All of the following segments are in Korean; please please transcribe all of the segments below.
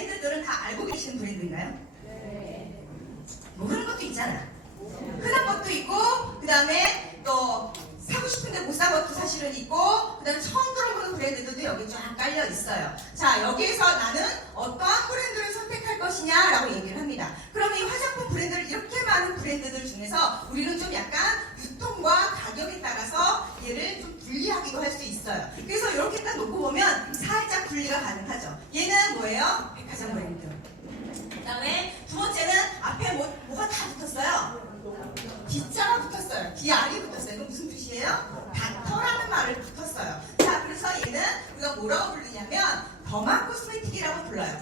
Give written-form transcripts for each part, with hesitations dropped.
브랜드들은 다 알고 계시는 브랜드인가요? 네. 모르는 것도 있잖아. 흔한 것도 있고, 그 다음에 또 사고 싶은데 못 산 것도 사실은 있고, 그 다음에 처음 들어보는 브랜드들도 여기 쫙 깔려 있어요. 자, 여기에서 나는 어떠한 브랜드를 선택할 것이냐라고 얘기를 합니다. 그러면 이 화장품 브랜드를 이렇게 많은 브랜드들 중에서 우리는 좀 약간 유통과 가격에 따라서 얘를 좀 분리하기도 할 수 있어요. 그래서 이렇게 딱 놓고 보면 살짝 분리가 가능하죠. 얘는 뭐예요? 백화점 브랜드. 그 다음에 두 번째는 앞에 뭐가 다 붙었어요? D자가 붙었어요. DR이 붙었어요. 이건 무슨 뜻이에요? 닥터라는 말을 붙었어요. 자, 그래서 얘는 우리가 뭐라고 부르냐면 더마 코스메틱이라고 불러요.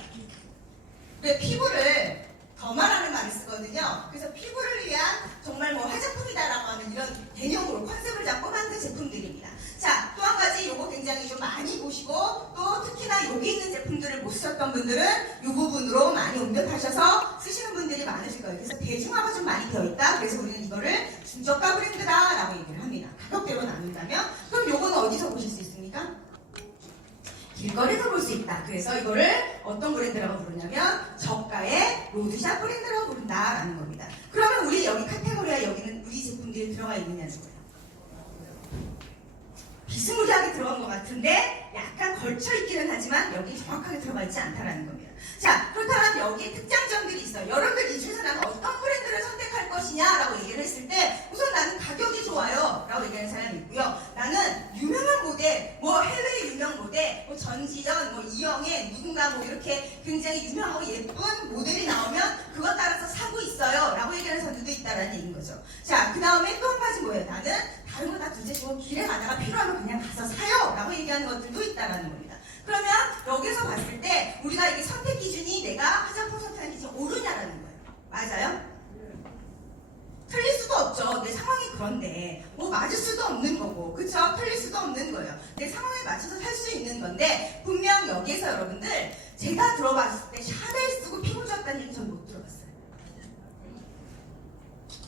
왜 피부를 더마라는 말을 쓰거든요. 그래서 피부를 위한 정말 뭐 화장품이다라고 하는 이런 개념으로 컨셉을 잡고 만든 제품들입니다. 자, 또 한 가지 요거 굉장히 좀 많이 보시고 또 특히나 여기 있는 제품들을 못 쓰셨던 분들은 이 부분으로 많이 옮겨타셔서 쓰시는 분들이 많으실 거예요. 그래서 대중화가 좀 많이 되어 있다. 그래서 우리는 이거를 중저가 브랜드다라고 얘기를 합니다. 가격대로 나눈다면 그럼 요거는 어디서 보실 수 있습니까? 길거리에서 볼 수 있다. 그래서 이거를 어떤 브랜드라고 부르냐면 저가의 로드샵 브랜드라고 부른다라는 겁니다. 그러면 우리 여기 카테고리에 여기는 우리 제품들이 들어가 있느냐는 거예요. 비스무리하게 들어간 것 같은데 약간 걸쳐있기는 하지만 여기 정확하게 들어가 있지 않다라는 겁니다. 자, 그렇다면 여기에 특장점들이 있어요. 여러분들 이 중에서 나는 어떤 브랜드를 선택할 것이냐라고 얘기를 했을 때 우선 나는 가격이 좋아요 라고 얘기하는 사람이 있고요. 나는 유명한 모델, 뭐 해외 유명 모델, 뭐 전지현, 뭐 이영애, 누군가 뭐 이렇게 굉장히 유명하고 예쁜 모델이 나오면 그것 따라서 사고 있어요 라고 얘기하는 사람들도 있다라는 얘기인 거죠. 자, 그 다음에 또 한 가지 뭐예요? 나는 다른 거 다 둘째치고 길에 가다가 필요하면 그냥 가서 사요 라고 얘기하는 것들도 있다라는 겁니다. 그러면 여기서 봤을 때 우리가 이게 선택 기준이 내가 화장품 선택하는 기준이 옳으냐라는 거예요. 맞아요? 틀릴 수도 없죠. 내 상황이 그런데 뭐 맞을 수도 없는 거고, 그쵸? 틀릴 수도 없는 거예요. 내 상황에 맞춰서 살 수 있는 건데 분명 여기에서 여러분들 제가 들어봤을 때 샤넬 쓰고 피부 좋았다는 얘기 전 못 들어봤어요.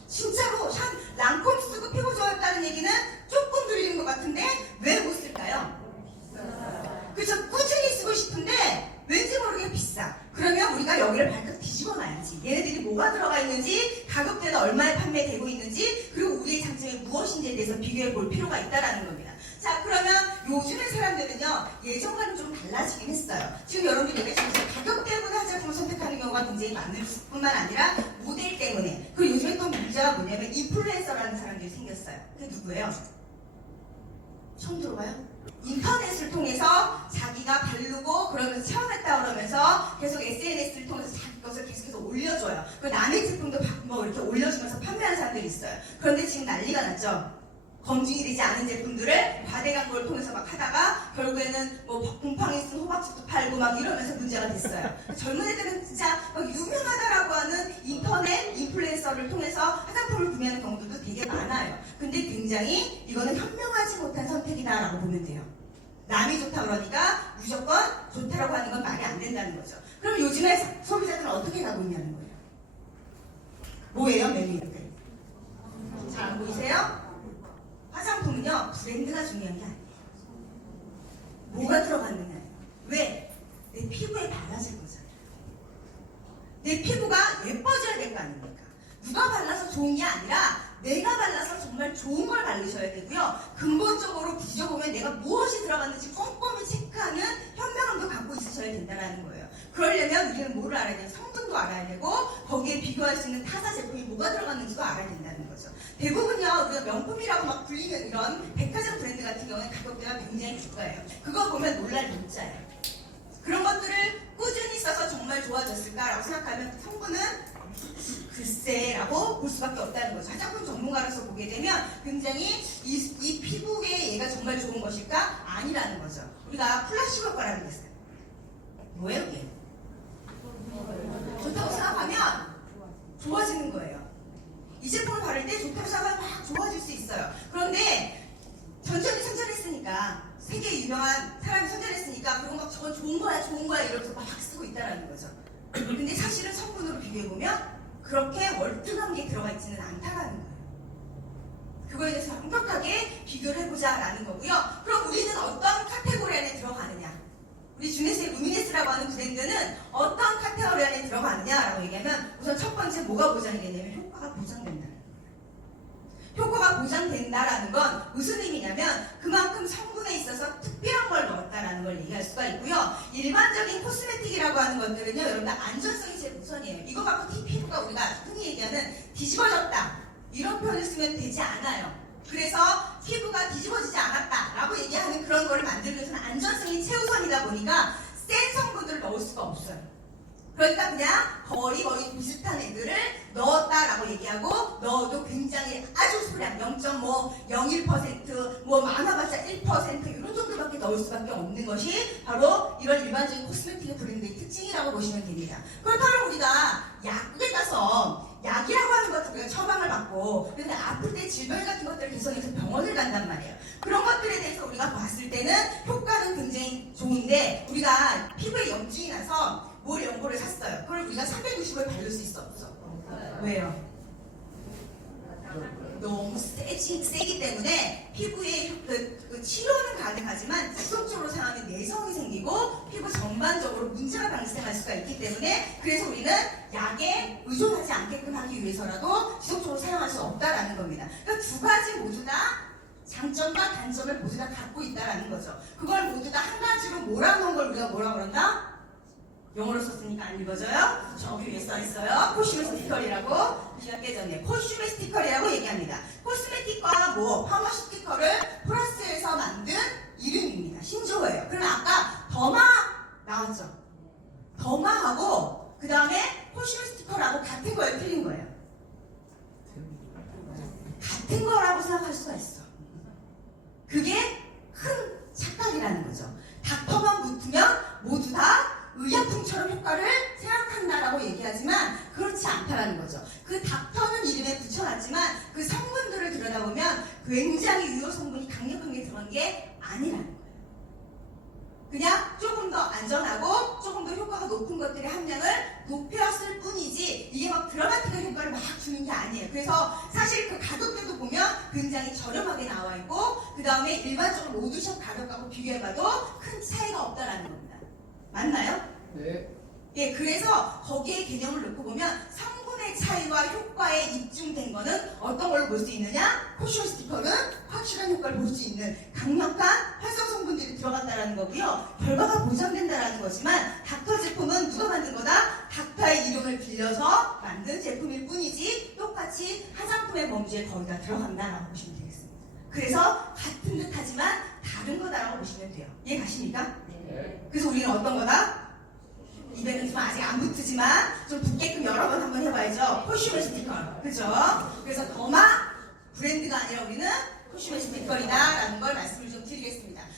진짜로 랑콤 쓰고 피부 좋았다는 얘기는 조금 들리는 것 같은데 왜 못 쓸까요? 그쵸? 꾸준히 쓰고 싶은데 왠지 모르게 비싸. 그러면 우리가 여기를 발칵 뒤집어 놔야지. 얘네들이 뭐가 들어가 있는지, 가격대는 얼마에 판매되고 있는지, 그리고 우리의 장점이 무엇인지에 대해서 비교해 볼 필요가 있다는 겁니다. 자, 그러면 요즘의 사람들은요, 예전과는 좀 달라지긴 했어요. 지금 여러분들이 얘기하신 가격 때문에 화장품을 선택하는 경우가 굉장히 많을 뿐만 아니라 모델 때문에. 그리고 요즘에 또 문제가 뭐냐면 인플루엔서라는 사람들이 생겼어요. 그게 누구예요? 처음 들어봐요? 인터넷을 통해서 자기가 바르고 그러면서 체험했다 그러면서 계속 SNS를 통해서 자기 것을 계속해서 올려줘요. 그 남의 제품도 뭐 이렇게 올려주면서 판매하는 사람들이 있어요. 그런데 지금 난리가 났죠. 검증이 되지 않은 제품들을 과대 광고를 통해서 막 하다가 결국에는 뭐 곰팡이 쓴 호박죽도 팔고 막 이러면서 문제가 됐어요. 젊은 애들은 진짜 막 유명하다라고 하는 인터넷 인플루엔서를 통해서 화장품을 구매하는 경우들도 되게 많아요. 근데 굉장히 이거는 현명하지 못한 선택이다라고 보면 돼요. 남이 좋다 그러니까 무조건 좋다라고 하는 건 말이 안 된다는 거죠. 그럼 요즘에 소비자들은 어떻게 가고 있냐는 거예요. 뭐예요, 메뉴들? 잘 안 보이세요? 화장품은요, 브랜드가 중요한 게 아니에요. 뭐가 들어갔느냐. 왜? 내 피부에 발라질 거잖아요. 내 피부가 예뻐져야 될 거 아닙니까? 누가 발라서 좋은 게 아니라 내가 발라서 정말 좋은 걸 바르셔야 되고요. 근본적으로 뒤져보면 내가 무엇이 들어갔는지 꼼꼼히 체크하는 현명함도 갖고 있으셔야 된다는 거예요. 그러려면 우리는 뭐를 알아야 돼요? 성분도 알아야 되고 거기에 비교할 수 있는 타사 제품이 뭐가 들어갔는지도 알아야 된다는 거죠. 대부분요, 우리가 명품이라고 막 불리는 이런 백화점 브랜드 같은 경우는 가격대가 굉장히 고가예요. 그거 보면 놀랄 문자예요. 그런 것들을 꾸준히 써서 정말 좋아졌을까라고 생각하면 성분은 글쎄라고 볼 수밖에 없다는 거죠. 화장품 전문가로서 보게 되면 굉장히 이 피부에 얘가 정말 좋은 것일까? 아니라는 거죠. 우리가 플라시보 효과라는 게 있어요. 뭐예요, 이게? 좋다고 생각하면 좋아지는 거예요. 이 제품을 바를 때 좋다고 생각하면 막 좋아질 수 있어요. 그런데 천천히 했으니까 세계 유명한 사람이 선전했으니까 그런 막 저건 좋은 거야 이러면서 막 쓰고 있다는 거죠. 근데 사실은 성분으로 비교해보면 그렇게 월등한 게 들어가 있지는 않다라는 거예요. 그거에 대해서 엄격하게 비교를 해보자라는 거고요. 그럼 우리는 어떤 카테고리 안에 들어가느냐? 우리 주네스의 루미네스라고 하는 브랜드는 어떤 하느냐라고 얘기하면 우선 첫 번째 뭐가 보장이 되냐면 효과가 보장된다. 효과가 보장된다라는 건 무슨 의미냐면 그만큼 성분에 있어서 특별한 걸 넣었다라는 걸 얘기할 수가 있고요. 일반적인 코스메틱이라고 하는 것들은요, 여러분들 안전성이 제일 우선이에요. 이거 갖고 피부가 우리가 흔히 얘기하는 뒤집어졌다 이런 표현을 쓰면 되지 않아요. 그래서 피부가 뒤집어지지 않았다라고 얘기하는 그런 거를 만들기 위해서는 안전성이 최우선이다 보니까 센 성분들을 넣을 수가 없어요. 그러니까 그냥 거의 비슷한 애들을 넣었다라고 얘기하고 넣어도 굉장히 아주 소량 0.01% 뭐 많아봤자 1% 이런 정도밖에 넣을 수밖에 없는 것이 바로 이런 일반적인 코스메틱 브랜드의 특징이라고 보시면 됩니다. 그렇다면 우리가 약국에 가서 약이라고 하는 것들 우리가 처방을 받고 근데 아플 때 질병 같은 것들을 개선해서 병원을 간단 말이에요. 그런 것들에 대해서 우리가 봤을 때는 효과는 굉장히 좋은데 우리가 피부에 염증이 나서 뭘 연고를 샀어요. 그걸 우리가 360을 바를 수 있어 없어? 왜요? 너무 세기 때문에 피부에 그 치료는 가능하지만 지속적으로 사용하면 내성이 생기고 피부 전반적으로 문제가 발생할 수가 있기 때문에 그래서 우리는 약에 의존하지 않게끔 하기 위해서라도 지속적으로 사용할 수 없다라는 겁니다. 그러니까 두 가지 모두 다 장점과 단점을 모두 다 갖고 있다라는 거죠. 그걸 모두 다 한 가지로 몰아놓은 걸 우리가 뭐라 그런다? 영어로 썼으니까 안 읽어져요? 저기 위에 써있어요. 코스메티컬이라고 시간 깨졌네. 코스메티컬이라고 얘기합니다. 코스메틱과 파머시티컬을 플러스해서 만든 이름입니다. 신조어예요. 그러면 아까 더마 나왔죠? 더마하고 그 다음에 코스메티컬하고 같은 거예요? 틀린 거예요? 같은 거라고 생각할 수가 있어. 그게 큰 착각이라는 거죠. 닥터만 붙으면 모두 다 의약품처럼 효과를 생각한다라고 얘기하지만 그렇지 않다라는 거죠. 그 닥터는 이름에 붙여놨지만 그 성분들을 들여다보면 굉장히 유효 성분이 강력하게 들어간 게 아니라는 거예요. 그냥 조금 더 안전하고 조금 더 효과가 높은 것들의 함량을 높였을 뿐이지 이게 막 드라마틱한 효과를 막 주는 게 아니에요. 그래서 사실 그 가격대도 보면 굉장히 저렴하게 나와 있고 그 다음에 일반적으로 로드샵 가격하고 비교해봐도 큰 차이가 없다라는 겁니다. 맞나요? 네. 예, 그래서 거기에 개념을 놓고 보면 성분의 차이와 효과에 입증된 거는 어떤 걸로 볼 수 있느냐? 코스메티컬은 확실한 효과를 볼 수 있는 강력한 활성 성분들이 들어간다는 거고요. 결과가 보장된다는 거지만 닥터 제품은 누가 만든 거다? 닥터의 이름을 빌려서 만든 제품일 뿐이지 똑같이 화장품의 범주에 거의 다 들어간다라고 보시면 되겠습니다. 그래서 같은 듯 하지만 다른 거다라고 보시면 돼요. 이해 가십니까? 네. 그래서 우리는 어떤 거다? 입에는 좀 아직 안 붙으지만 좀 붙게끔 여러 번 한번 해봐야죠. 코스메티컬. 그죠? 그래서 더마 브랜드가 아니라 우리는 코스메티컬이다